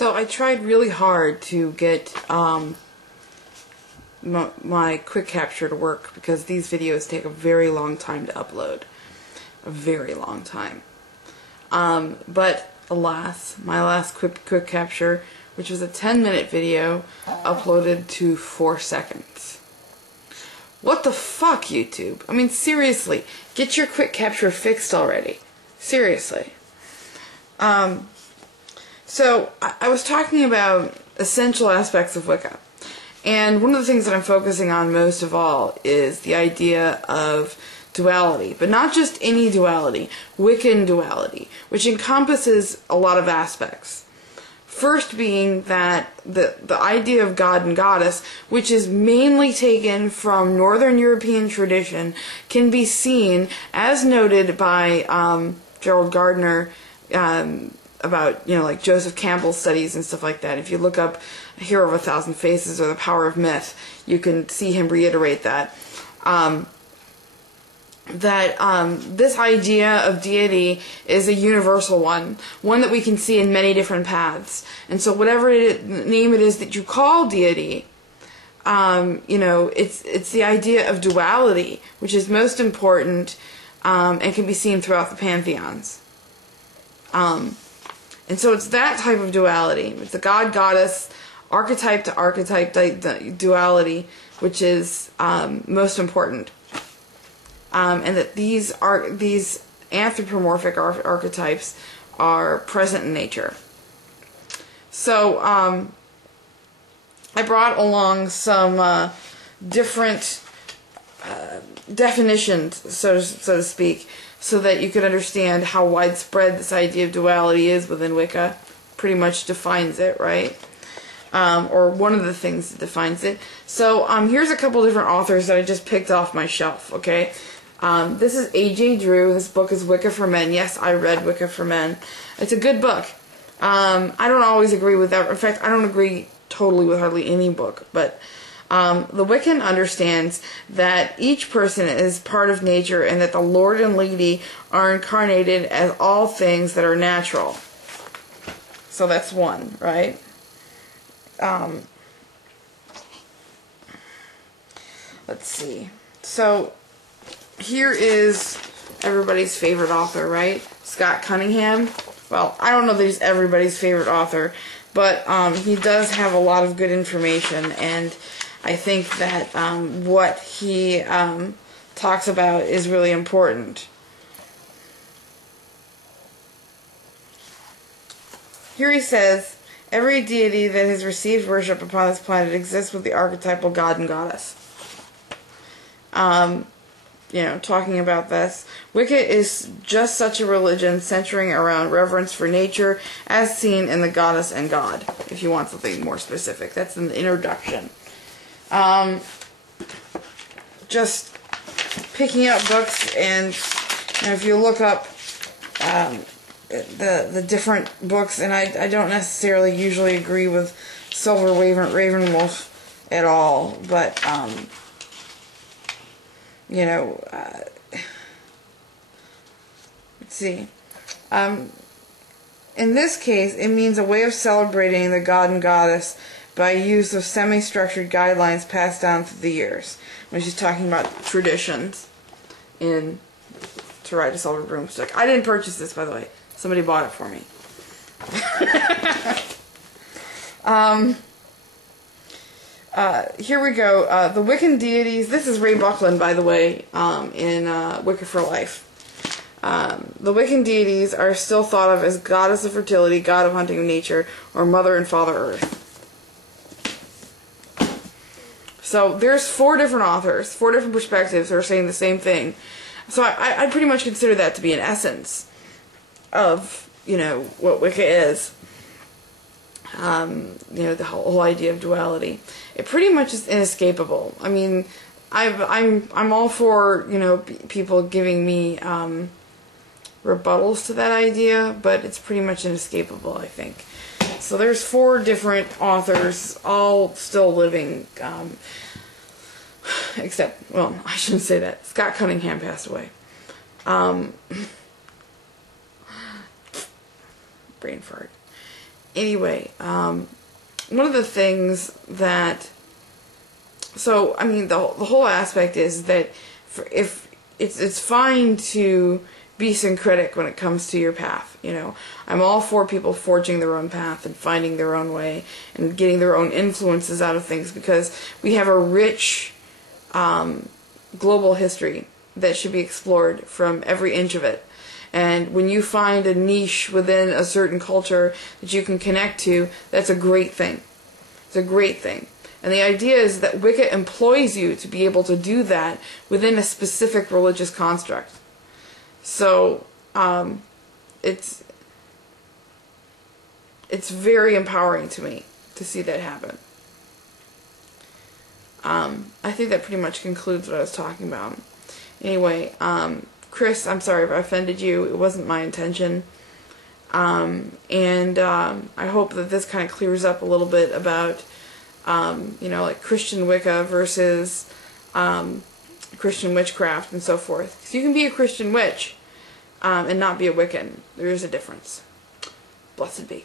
So I tried really hard to get my quick capture to work, because these videos take a very long time to upload. A very long time. But alas, my last quick capture, which was a 10-minute video, uploaded to 4 seconds. What the fuck, YouTube? I mean, seriously, get your quick capture fixed already. Seriously. So, I was talking about essential aspects of Wicca. And one of the things that I'm focusing on most of all is the idea of duality. But not just any duality, Wiccan duality, which encompasses a lot of aspects. First being that the idea of God and Goddess, which is mainly taken from Northern European tradition, can be seen, as noted by Gerald Gardner, about, like Joseph Campbell's studies and stuff like that. If you look up Hero of a Thousand Faces or The Power of Myth, you can see him reiterate that. This idea of deity is a universal one that we can see in many different paths. And so whatever name it is that you call deity, it's the idea of duality, which is most important, and can be seen throughout the pantheons. And so it's that type of duality. It's the god-goddess, archetype to archetype duality, which is most important. And that these anthropomorphic archetypes are present in nature. So I brought along some different definitions, so to speak, so that you could understand how widespread this idea of duality is within Wicca. Pretty much defines it, right? Or one of the things that defines it. So here's a couple different authors that I just picked off my shelf, okay? This is A.J. Drew. This book is Wicca for Men. Yes, I read Wicca for Men. It's a good book. I don't always agree with that. In fact, I don't agree totally with hardly any book, but the Wiccan understands that each person is part of nature, and that the Lord and Lady are incarnated as all things that are natural. So that's one, right? Let's see. So here is everybody's favorite author, right? Scott Cunningham. Well, I don't know that he's everybody's favorite author, but he does have a lot of good information, and I think that what he talks about is really important. Here he says, every deity that has received worship upon this planet exists with the archetypal god and goddess. Talking about this, Wicca is just such a religion centering around reverence for nature as seen in the goddess and god, if you want something more specific. That's in the introduction. Just picking up books, and if you look up the different books, and I don't necessarily usually agree with Silver Ravenwolf at all, but let's see. In this case, it means a way of celebrating the god and goddess by use of semi-structured guidelines passed down through the years. When she's talking about traditions to ride a silver broomstick. I didn't purchase this, by the way. Somebody bought it for me. Here we go. The Wiccan deities. This is Ray Buckland, by the way, in Wicca for Life. The Wiccan deities are still thought of as goddess of fertility, god of hunting of nature, or mother and father earth. So there's 4 different authors, 4 different perspectives who are saying the same thing. So I pretty much consider that to be an essence of, what Wicca is. The whole idea of duality. It pretty much is inescapable. I mean, I'm all for, people giving me rebuttals to that idea, but it's pretty much inescapable, I think. So there's 4 different authors, all still living, except, well, I shouldn't say that. Scott Cunningham passed away. Brain fart. anyway, one of the things that, so I mean, the whole aspect is that if it's fine to be syncretic when it comes to your path. You know, I'm all for people forging their own path and finding their own way and getting their own influences out of things, because we have a rich global history that should be explored from every inch of it. And when you find a niche within a certain culture that you can connect to, that's a great thing. It's a great thing. And the idea is that Wicca employs you to be able to do that within a specific religious construct. So it's very empowering to me to see that happen. I think that pretty much concludes what I was talking about. Anyway, Chris, I'm sorry if I offended you. It wasn't my intention. I hope that this kind of clears up a little bit about, like Christian Wicca versus Christian witchcraft and so forth. Because you can be a Christian witch and not be a Wiccan. There is a difference. Blessed be.